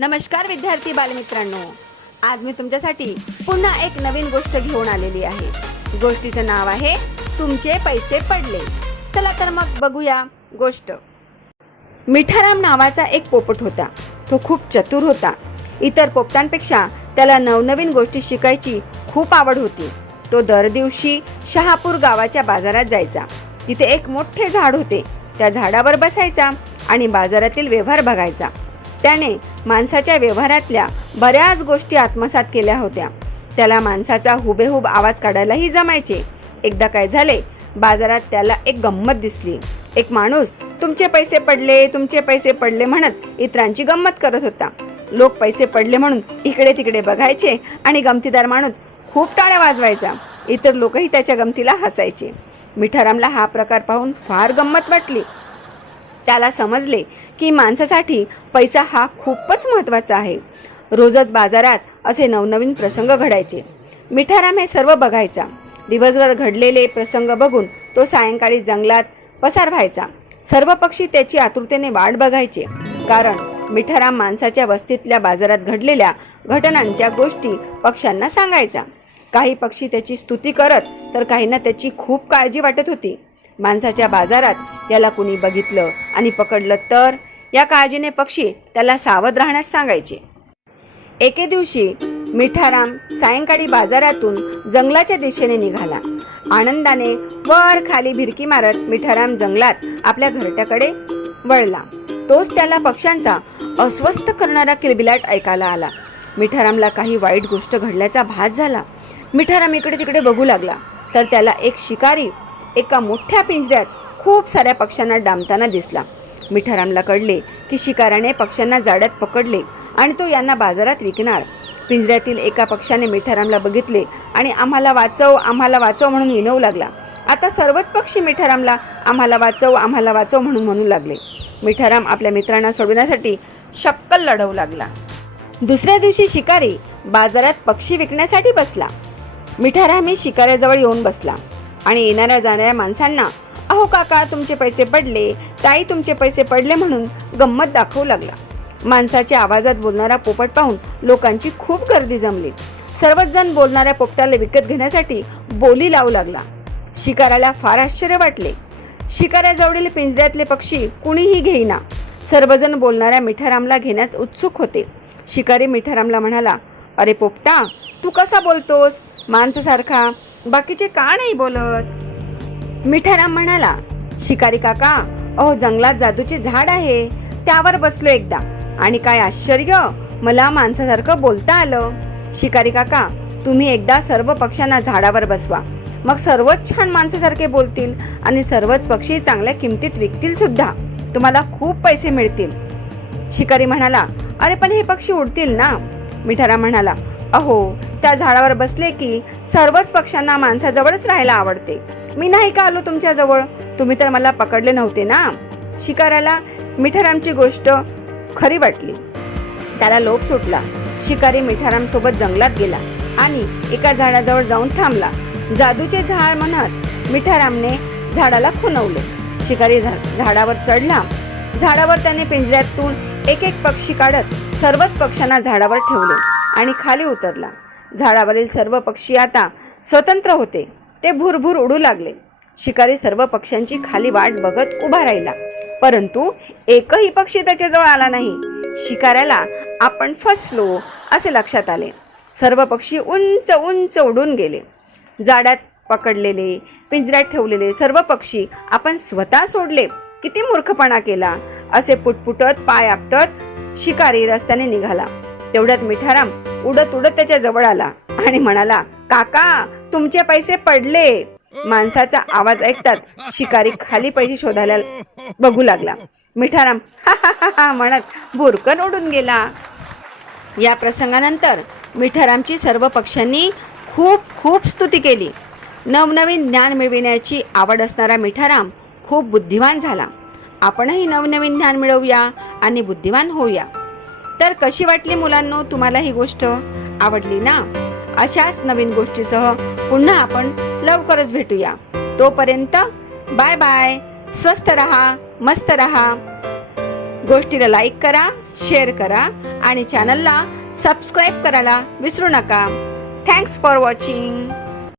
नमस्कार विद्यार्थी बालमित्रांनो, आज मी तुमच्यासाठी पुन्हा एक नवीन गोष्ट घेऊन आलेली आहे। गोष्टीचं नाव आहे तुमचे पैसे पडले। चला तर मग बघूया गोष्ट। मिठाराम नावाचा एक पोपट होता। तो खूप चतुर होता। इतर पोपटांपेक्षा त्याला नवनवीन गोष्टी शिकायची खूप आवड होती। तो दर दिवशी शहापूर गावाच्या बाजारात जायचा। तिथे एक मोठे झाड होते। त्या झाडावर बसायचा आणि बाजारातील व्यवहार बघायचा। त्याने माणसाच्या व्यवहारातल्या बऱ्याच गोष्टी आत्मसात केल्या होत्या। त्याला माणसाचा हुबेहूब आवाज काढायलाही जमायचे। एकदा काय झाले, बाजारात त्याला एक गंमत दिसली। एक माणूस तुमचे पैसे पडले म्हणत इतरांची गंमत करत होता। लोक पैसे पडले म्हणून इकडे तिकडे बघायचे आणि गमतीदार माणूस खूप टाळ्या वाजवायचा। इतर लोकही त्याच्या गमतीला हसायचे। मिठारामला हा प्रकार पाहून फार गंमत वाटली। त्याला समजले की माणसासाठी पैसा हा खूपच महत्त्वाचा आहे। रोजच बाजारात असे नवनवीन प्रसंग घडायचे। मिठाराम हे सर्व बघायचा। दिवसभर घडलेले प्रसंग बघून तो सायंकाळी जंगलात पसार व्हायचा। सर्व पक्षी त्याची आतुरतेने वाट बघायचे, कारण मिठाराम माणसाच्या वस्तीतल्या बाजारात घडलेल्या घटनांच्या गोष्टी पक्ष्यांना सांगायचा। काही पक्षी त्याची स्तुती करत तर काहींना त्याची खूप काळजी वाटत होती। माणसाच्या बाजारात त्याला कुणी बघितलं आणि पकडलं तर या काळजीने पक्षी त्याला सावध राहण्यास सांगायचे। एके दिवशी मिठाराम सायंकाळी बाजारातून जंगलाच्या दिशेने निघाला। आनंदाने वर खाली भिरकी मारत मिठाराम जंगलात आपल्या घरट्याकडे वळला। तोच त्याला पक्ष्यांचा अस्वस्थ करणारा किलबिलाट ऐकायला आला। मिठारामला काही वाईट गोष्ट घडल्याचा भास झाला। मिठाराम इकडे तिकडे बघू लागला तर त्याला एक शिकारी एका मोठ्या पिंजऱ्यात खूप साऱ्या पक्ष्यांना डांबताना दिसला। मिठारामला कळले की शिकाऱ्याने पक्ष्यांना जाळ्यात पकडले आणि तो यांना बाजारात विकणार। पिंजऱ्यातील एका पक्ष्याने मिठारामला बघितले आणि आम्हाला वाचव म्हणून विनवू लागला। आता सर्वच पक्षी मिठारामला आम्हाला वाचव म्हणू लागले। मिठाराम आपल्या मित्रांना सोडविण्यासाठी शक्कल लढवू लागला। दुसऱ्या दिवशी शिकारी बाजारात पक्षी विकण्यासाठी बसला। मिठारामही शिकाऱ्याजवळ येऊन बसला आणि येणाऱ्या जाणाऱ्या माणसांना अहो काका तुमचे पैसे पडले, ताई तुमचे पैसे पडले म्हणून गंमत दाखवू लागला। माणसाच्या आवाजात बोलणारा पोपट पाहून लोकांची खूप गर्दी जमली। सर्वच जण बोलणाऱ्या पोपटाला विकत घेण्यासाठी बोली लावू लागला। शिकाऱ्याला फार आश्चर्य वाटले। शिकाऱ्याजवळील पिंजऱ्यातले पक्षी कुणीही घेईना। सर्वजण बोलणाऱ्या मिठारामला घेण्यास उत्सुक होते। शिकारी मिठारामला म्हणाला, अरे पोपटा, तू कसा बोलतोस माणसासारखा, बाकीचे का नाही बोलत? मिठाराम म्हणाला, शिकारी काका, अहो जंगलात जादूचे झाड आहे, त्यावर बसलो एकदा आणि काय आश्चर्य, मला माणसासारखं बोलता आलं। शिकारी काका, तुम्ही एकदा सर्व पक्ष्यांना झाडावर बसवा, मग सर्वच छान माणसासारखे बोलतील आणि सर्वच पक्षी चांगल्या किमतीत विकतील सुद्धा, तुम्हाला खूप पैसे मिळतील। शिकारी म्हणाला, अरे पण हे पक्षी उडतील ना? मिठाराम म्हणाला, अहो त्या झाडावर बसले की सर्वच पक्ष्यांना माणसाजवळच राहायला आवडते। मी नाही का आलो तुमच्याजवळ? तुम्ही तर मला पकडले नव्हते ना? शिकाऱ्याला मिठारामची गोष्ट खरी वाटली। त्याला लोभ सुटला। शिकारी मिठाराम सोबत जंगलात गेला आणि एका झाडाजवळ जाऊन थांबला। जादूचे झाड म्हणत मिठारामने झाडाला खुणवले। शिकारी झाडावर चढला। झाडावर त्याने पिंजऱ्यातून एक एक पक्षी काढत सर्वच पक्ष्यांना झाडावर ठेवले आणि खाली उतरला। झाडावरील सर्व पक्षी आता स्वतंत्र होते। ते भुरभुर उडू लागले। शिकारी सर्व पक्ष्यांची खाली वाट बघत उभा राहिला, परंतु एकही पक्षी त्याच्याजवळ आला नाही। शिकाऱ्याला आपण फसलो असे लक्षात आले। सर्व पक्षी उंच उंच उडून गेले। जाळ्यात पकडलेले, पिंजऱ्यात ठेवलेले सर्व पक्षी आपण स्वतः सोडले, किती मूर्खपणा केला असे पुटपुटत पाय आपटत शिकारी रस्त्याने निघाला। तेवढ्यात मिठाराम उडत उडत त्याच्या जवळ आला आणि म्हणाला, काका तुमचे पैसे पडले। माणसाचा आवाज ऐकताच शिकारी खाली पैसे शोधायला बघू लागला। मिठाराम हा हा हा हा म्हणत भुरकन उडून गेला। या प्रसंगानंतर मिठारामची सर्व पक्ष्यांनी खूप खूप स्तुती केली। नवनवीन ज्ञान मिळविण्याची आवड असणारा मिठाराम खूप बुद्धिवान झाला। आपणही नवनवीन ज्ञान मिळवूया आणि बुद्धिवान होऊया। तर कशी वाटली मुलांनो तुम्हाला ही गोष्ट? आवडली ना? अशाच नवीन गोष्टीसह पुन्हा आपण लवकरच भेटूया। तोपर्यंत बाय बाय, स्वस्थ रहा, मस्त रहा। गोष्टीला लाईक करा, शेअर करा आणि चॅनलला सबस्क्राईब करायला विसरू नका. Thanks for watching.